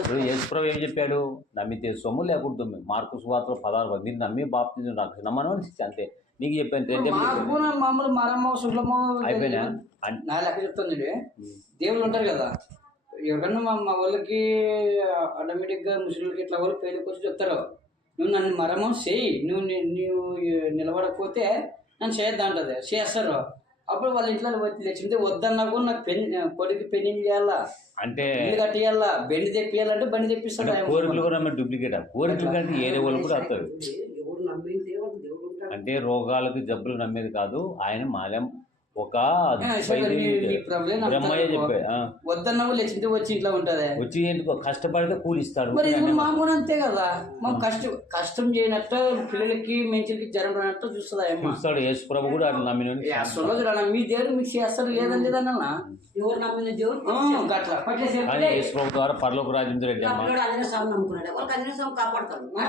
ఇప్పుడు యేసుప్రభు ఏం చెప్పాడు? నమ్మితే సొమ్ము లేకుండా మార్కు సువార్తలో 16 మీరు నమ్మి బాప్తిజం నాకు నమ్మను అంతే. నీకు చెప్పాను మామూలు మరమ్మో శుక్లమో అయిపోయినా నా లెక్క చెప్తుంది. దేవుళ్ళు ఉంటారు కదా, ఎవరన్నా మా వాళ్ళకి ఆటోమేటిక్ గా ముస్లింలకి ఇట్లా వాళ్ళు పెళ్ళికి వచ్చి చెప్తారు, నువ్వు నన్ను మరమం చేయి, నువ్వు నిలబడకపోతే నన్ను చేయొద్దా అంటది. చేస్తారు. అప్పుడు వాళ్ళ ఇంట్లో తెచ్చింది వద్దన్నా కూడా నాకు పొడికి పెళ్లి చేయాలా అంటే ఇల్లు కట్టియాలా, బెండి తెప్పియాలంటే బండి తెప్పిస్తాడు. కోరికలు కూడా డూప్లికేట్ కోరికలు కంటే ఏరే వాళ్ళు కూడా వస్తారు. అంటే రోగాలకు జబ్బులు నమ్మేది కాదు ఆయన. మాల్యం ఒక బ్రహ్మయ్య చెప్పాడు, వద్దన్నా లేచింటే వచ్చి ఇంట్లో ఉంటది, వచ్చి ఎందుకో కష్టపడితే కూలిస్తాడు. మరి మాకు కూడా అంతే కదా, మాకు కష్టం చేయనట్టు పిల్లలకి మంచికి జ్వరం రానట్టు చూస్తాడు. యేసు ప్రభు కూడా అట్లా నమ్మిన మీ దేవుడు మీకు చేస్తాడు లేదని లేదన్నా ఎవరు నమ్మిన దేవుడు అట్లా యేసు ప్రభు ద్వారా పరలోక రాజ్యం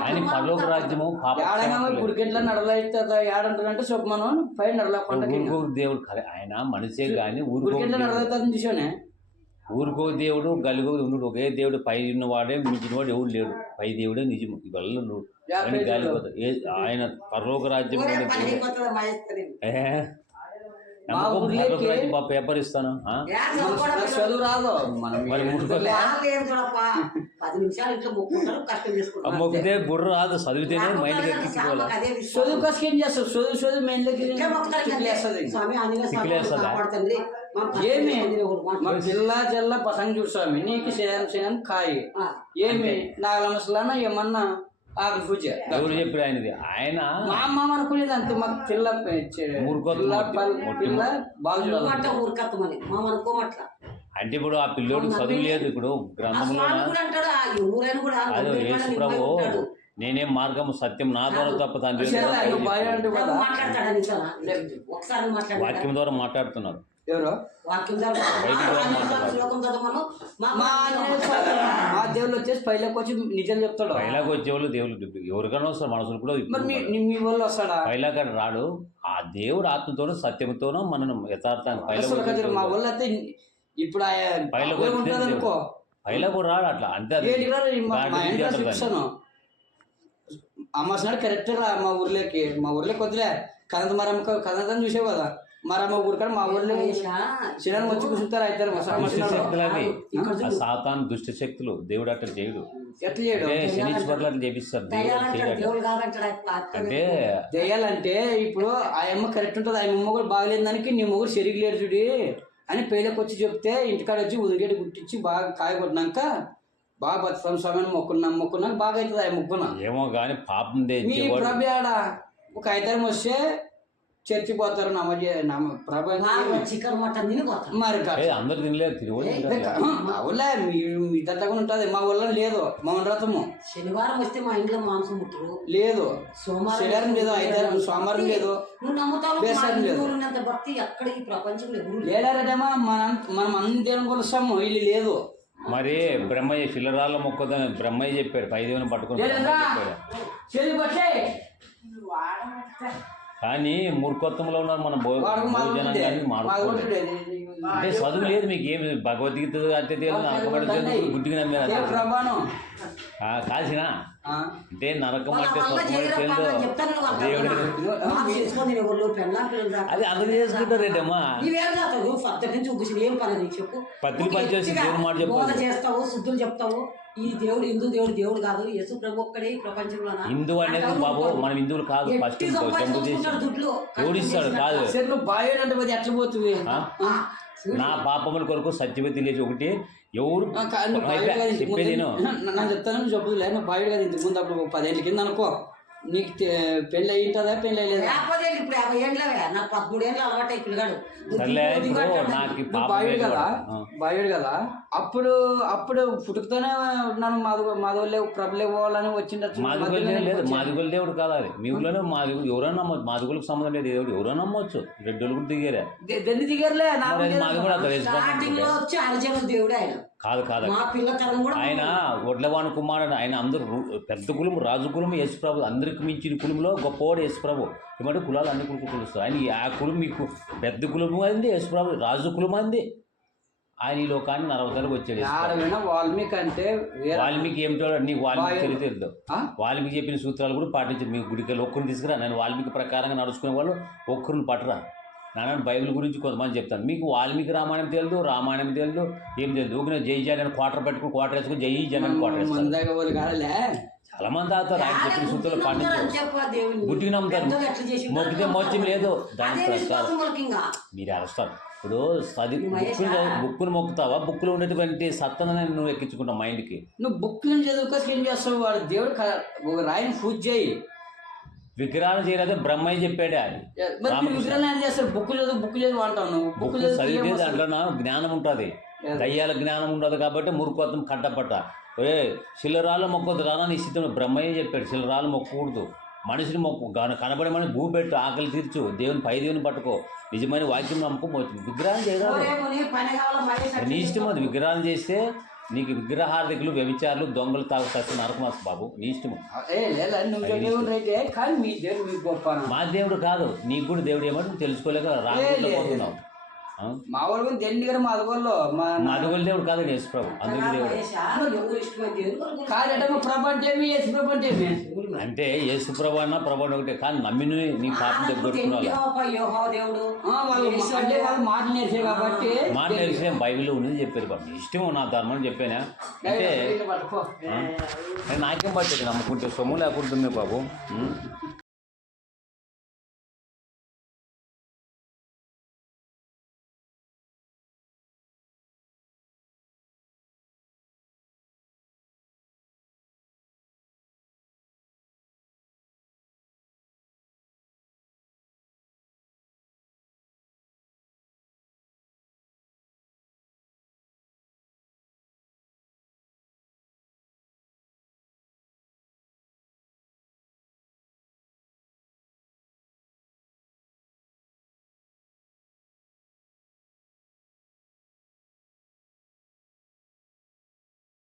ఆయన పరలోక రాజ్యము గుడికెట్లా నడలైతే ఏడంటారంటే చెప్పమను పై నడలకుండా దేవుడు ఆయన మనిషే కానీ నడలవుతుందని చూసానే. ఊరికో దేవుడు గలుగు ఉండు, ఒకే దేవుడు పై ఉన్నవాడే మించినవాడు ఎవడు లేడు. పై దేవుడే నిజము. ఇవల్ల గాలిపోతా ఆయన పరలోక రాజ్యం పేపర్ ఇస్తాను చదువు రాదు మరి మొక్కితే బుర్ర రాదు, చదివితేనే మైండ్ ఎక్కించుకోవాలి. చదువు కోసం ఏం చేస్తావు? చదువు మైండ్ ఏమి మా పిల్ల జల్ల పసంగ చూడు స్వామి, నీకు చేయను కాయి ఏమి నాగలమసలానా ఏమన్నా పూజ ఎవరు చెప్పారు ఆయనది? ఆయన మా అమ్మ అనుకునేది అంతే. మాకు పిల్ల పిల్ల బాగా అంటే ఇప్పుడు ఆ పిల్లోడికి చదువు లేదు. ఇప్పుడు గ్రంథంలో యేసు ప్రభు నేనేం మార్గము సత్యం నా ద్వారా తప్ప తండ్రి వాక్యం ద్వారా మాట్లాడుతున్నారు. ఎవరు మా దేవుళ్ళు వచ్చేసి పైలోకి వచ్చి నిజం చెప్తాడు. పైలాకి వచ్చేవాళ్ళు దేవుళ్ళు ఎవరికైనా వస్తారు, మనుషులు కూడా మీ వాళ్ళు వస్తాడా? పైలాక రాడు. ఆ దేవుడు ఆత్మతోనూ సత్యంతోనూ మనం యథార్థాన్ని మా వాళ్ళు అయితే ఇప్పుడు పైలకు రాడు అట్లా అంతే. అమ్మస్తున్నాడు కరెక్ట్ రా మా ఊర్లోకి వద్దులే కదంత మరమ్మ కదంతా చూసావు కదా, మరమ్మ ఊరికాడ మా ఊర్లో చిన్న వచ్చి కూర్చుంటారు అవుతారు. సాతాను దుష్ట శక్తులు. దేవుడు అట్లా చేయడు. ఎట్లా చేయడు? శనిశ్వర్లు అట్లా చేపిస్తారు. అంటే చేయాలంటే ఇప్పుడు ఆ అమ్మ కరెక్ట్ ఉంటుంది, ఆ అమ్మ కూడా బాగలేదు దానికి నీ మొగుడు సరిగ్గా లేడు చూడి అని పేలకు వచ్చి చెప్తే ఇంటికాడ వచ్చి ఉదిగేటి గుట్టించి బాగా కాయ కొట్టినాక బాగా బతుకమ్మ స్వామిని మొక్కున్నాక బాగా అవుతుంది. ఆ మొక్కున ఏమో కానీ పాపం మీ ప్రభు ఆడ ఒక ఐతరం వస్తే చర్చి పోతారు చికెన్ మటన్ తిని పోతారు. మరి అందరు తినలేదు అవులే మీ దగ్గర ఉంటుంది, మా ఊళ్ళో లేదు. మా రథము శనివారం వస్తే మా ఇంట్లో మాంసం ముట్టరు లేదు, శనివారం లేదు, ఐదారు సోమవారం లేదు, భక్తి ఎక్కడ ఈ ప్రపంచంలో లేడారటేమా మనం అన్ని దేవుని కొలుస్తాము, వీళ్ళు లేదు. మరి బ్రహ్మయ్య శిలరాళ్ళ మొక్కదని బ్రహ్మయ్య చెప్పాడు. పై దేవుని పట్టుకుని కానీ మూర్ఖత్వంలో ఉన్నారు మన భోజనం కానీ మాట్లాడుకోలేదు. అంటే చదువు లేదు మీకు ఏమి భగవద్గీత అంటే గుడ్డిగా నమ్మారు కాల్సిన అంటే నరకం అంటే అది అందరూ చేసుకుంటారు రేటమ్మా. పత్రిక పనిచేసి దేవుడు మాట చేస్తావు, శుద్ధులు చెప్తావు. ఈ దేవుడు హిందూ దేవుడు కాదు, యేసు ప్రభు ఒక్కడే ప్రపంచంలో. హిందూ అనేది బాబు మనం హిందువులు కాదు. ఫస్ట్ ఓడిస్తాడు కాదు. ఎట్లా పోతుంది? నా పాపముల కొరకు సత్యవతి లేచి ఒకటి ఎవరు చెప్పేది నాకు చెప్తాను చెప్పదులే. నువ్వు బావిడు కదా ఇంతకు ముందు అప్పుడు 10 ఏళ్ళ కింద అనుకో, నీకు పెళ్ళి అయ్యింటుందా? పెళ్ళి అయ్యలేదా? ఇప్పుడు 50 ఏళ్ళ నాకు 13 ఏళ్ళు అలవాటు అయి పిల్లగాడు బావిడు కదా. అప్పుడు పుట్టుకతోనే ఉన్నాను. మాధవలే ప్రభులే పోవాలని వచ్చిండొచ్చు. మాదిగోలు దేవుడు కాదు అది. మీ ఊళ్ళోనే మాదిగోలు ఎవరైనా నమ్మచ్చు. మాదిగోళ్ళకి సంబంధం లేదు. దేవుడు ఎవరైనా నమ్మవచ్చు. రెడ్డోళ్ళు కూడా దిగారే. దిగారులే దేవుడే ఆయన కాదు ఆయన ఒడ్లవాణి కుమారుడు. ఆయన అందరూ పెద్ద కులము, రాజు కులము యేసు ప్రభు. అందరికి మించిన కులంలో గొప్పవాడు యేసు ప్రభు. ఏమంటే కులాలు అన్ని కులం కొలుస్తారు. ఆయన ఆ కులం మీకు పెద్ద కులము అంది యేసు ప్రభు, రాజు కులం అంది. ఆయన ఈ లోకాన్ని నరవతలకు వచ్చాడు. ఆడమైనా వాల్మీకి అంటే వేరే వాల్మీకి ఏమిటో నీకు వాల్మీకి చరిత్ర తెలుసు. ఆ? వాల్మీకి చెప్పిన సూత్రాలు కూడా పాటించదు. మీ గుడికి ఒక్కరిని తీసుకురా, నేను వాల్మీకి ప్రకారంగా నడుచుకునే వాళ్ళు ఒక్కరిని పట్టరా. నాన్న బైబిల్ గురించి కొంతమంది చెప్తాను. మీకు వాల్మీకి రామాయణం తెలియదు, రామాయణం తెలియదు, ఏం తెలియదు. ఊరికే జై జగన్ క్వార్టర్ పెట్టుకుని క్వార్టర్ వేసుకుని జై జగన్ క్వార్టర్ వేసుకుని ముందాక వాళ్ళు కాదులే. చాలా మంది తాగుతారు. ఆయన చెప్పిన సూత్రాలు పాటించారు. గుడ్డికి నమ్ముతారు. మొక్కితే మోత్యం లేదు దాని ప్రకారం మీరు అరుస్తారు. ఇప్పుడు బుక్కును మొక్కుతావా? బుక్కులో ఉండేటువంటి సత్తనని నువ్వు ఎక్కించుకుంటావు మైండ్కి. నువ్వు బుక్లను చదువుకోసం ఏం చేస్తావు? వాడు దేవుడు ఒక రాయిని పూజ చేయి. విగ్రహాలు చేయలేదే బ్రహ్మయ్య చెప్పాడే అది. మరి విగ్రహాలు ఏం చేస్తావు? బుక్ చదువు అంటావు నువ్వు. బుక్ చదివితే దాంట్లో జ్ఞానం ఉంటుంది. దయ్యాల జ్ఞానం ఉండదు కాబట్టి మురుకోతం కట్టపట్ట. ఒరే శిలరాళ్ళు మొక్కొద్దు రానా నీ స్థితిలో బ్రహ్మయ్య చెప్పాడు. శిలరాళ్ళు మొక్కకూడదు. మనిషిని మొక్కు కనబడే మనిషి భూ పెట్టు, ఆకలి తీర్చు, దేవుని పై దేవుని పట్టుకో, నిజమైన వాక్యం నమ్ముకోవచ్చు. విగ్రహం చేయరాదు. నీ ఇష్టం అది. విగ్రహాలు చేస్తే నీకు విగ్రహార్థికులు, వ్యభిచారులు, దొంగలు తాగుతారు నరకమాసు బాబు. నీ ఇష్టము. కానీ మీ దేవుడు మీకు గొప్ప. మా దేవుడు కాదు, నీకు కూడా దేవుడు ఏమంటే తెలుసుకోలేక రాకపోతున్నావు. మా వాళ్ళు దేని దగ్గర మా అదగోళ్ళు మా అదగోలు దేవుడు కాదు యేసు ప్రభు. అందుకు దేవుడు కాదట. ప్రభు అంటే యేసు ప్రభు అంటే అంటే యేసు ప్రభు అన్న ప్రభు ఒకటే. కానీ నమ్మిన నీ పాపం దగ్గరుకున్నావు. వాళ్ళు మాట నేర్చారు కాబట్టి మాట నేర్చే బైబిల్లో ఉన్నది చెప్పారు బాబు. ఇష్టం నా ధర్మం చెప్పానా అంటే నాకేం పట్టదు. నమ్ముకుంటే సొమ్ము లేకుంటుంది బాబు.